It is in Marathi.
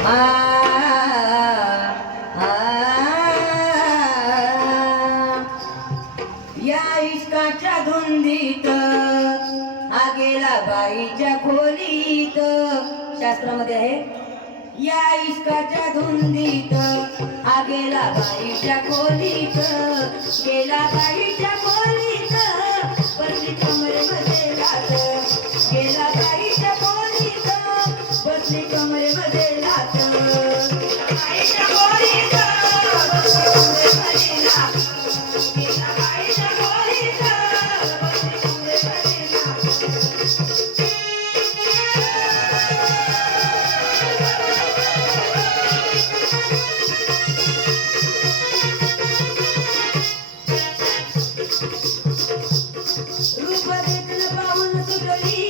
आ, या इश्काच्या धुंदीत आगेला बाईच्या खोलीत शास्त्रामध्ये आहे या इश्काच्या धुंदीत आगेला बाईच्या खोलीत गेला बाईच्या खोलीत बसली कमरेमध्ये लात. खोलीत बसली कमरेमध्ये लात खोलीत बसली कमरेमध्ये लात रूप देखणं पाहून सुटली.